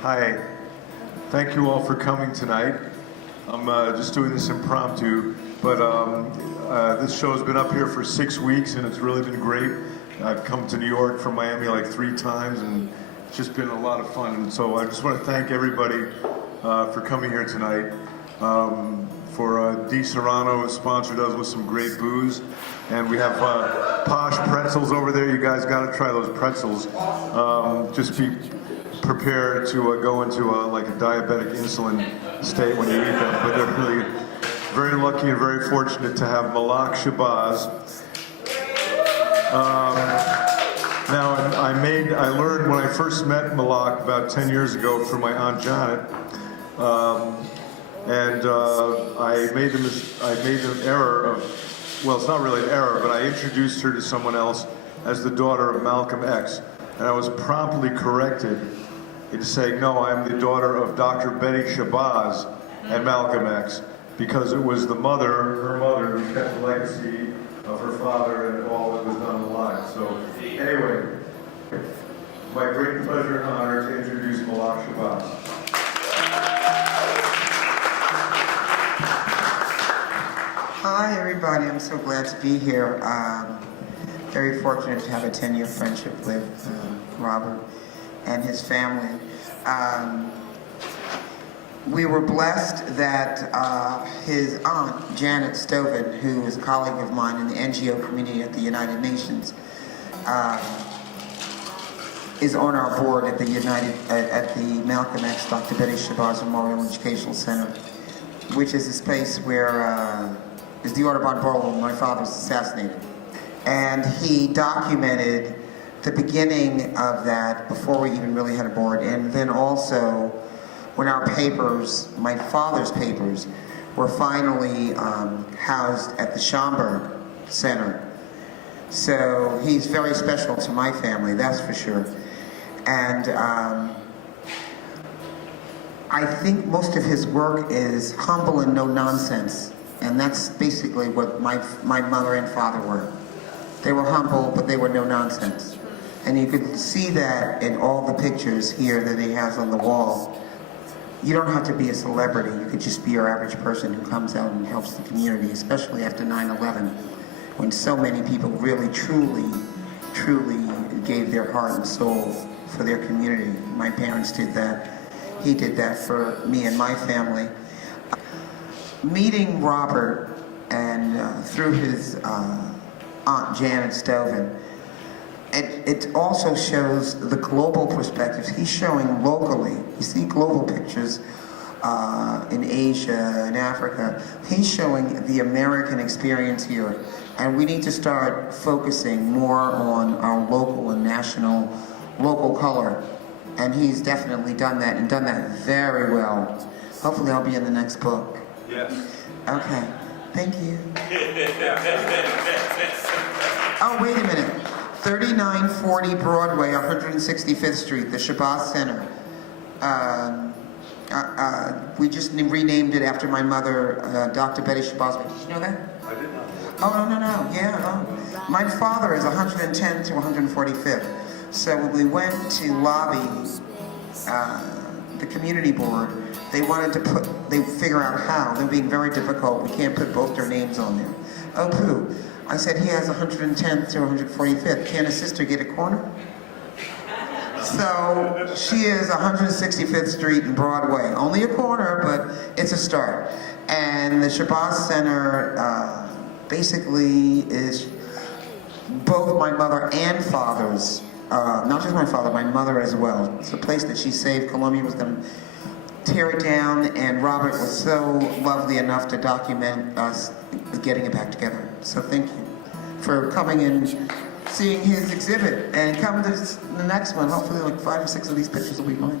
Hi. Thank you all for coming tonight. I'm just doing this impromptu, but this show's been up here for 6 weeks and it's really been great. I've come to New York from Miami like 3 times and it's just been a lot of fun. And so I just want to thank everybody for coming here tonight. Di Serrano has sponsored us with some great booze, and we have posh pretzels over there. You guys got to try those pretzels. Just be prepared to go into like a diabetic insulin state when you eat them. But they're really very lucky and very fortunate to have Malaaak Shabazz. Now I learned when I first met Malaak about 10 years ago from my Aunt Janet. I made an error of, well, it's not really an error, but I introduced her to someone else as the daughter of Malcolm X. And I was promptly corrected into saying, no, I'm the daughter of Dr. Betty Shabazz and Malcolm X, because it was her mother, who kept the legacy of her father and all that was done alive. So, anyway, my great pleasure and honor to introduce Malaaak Shabazz. Hi everybody, I'm so glad to be here. Very fortunate to have a 10-year friendship with Robert and his family. We were blessed that his aunt, Janet Stovin, who is a colleague of mine in the NGO community at the United Nations, is on our board at the Malcolm X Dr. Betty Shabazz Memorial Educational Center, which is a space where is the Audubon Borough when my father was assassinated. And he documented the beginning of that before we even really had a board, and then also when our papers, my father's papers, were finally housed at the Schomburg Center. So he's very special to my family, that's for sure. And I think most of his work is humble and no nonsense. And that's basically what my mother and father were. They were humble, but they were no nonsense. And you could see that in all the pictures here that he has on the wall. You don't have to be a celebrity. You could just be your average person who comes out and helps the community, especially after 9/11, when so many people really, truly gave their heart and soul for their community. My parents did that. He did that for me and my family. Meeting Robert and through his Aunt Janet Stovin, it also shows the global perspectives. He's showing locally. You see global pictures in Asia and Africa. He's showing the American experience here. And we need to start focusing more on our local and national, local color. And he's definitely done that, and done that very well. Hopefully I'll be in the next book. Yes. Okay. Thank you. Oh, wait a minute. 3940 Broadway, 165th Street, the Shabazz Center. We just renamed it after my mother, Dr. Betty Shabazz. Did you know that? I did not. Oh, no. Yeah. Oh. My father is 110 to 145th. So when we went to lobby the community board, they wanted to figure out how. They're being very difficult. We can't put both their names on there. Oh, pooh. I said, he has 110th to 145th. Can his sister get a corner? So she is 165th Street and Broadway. Only a corner, but it's a start. And the Shabazz Center basically is both my mother and father's, not just my father, my mother as well. It's a place that she saved. Columbia was going to tear it down, and Robert was so lovely enough to document us getting it back together. So thank you for coming and seeing his exhibit, and come to the next one. Hopefully like 5 or 6 of these pictures will be mine.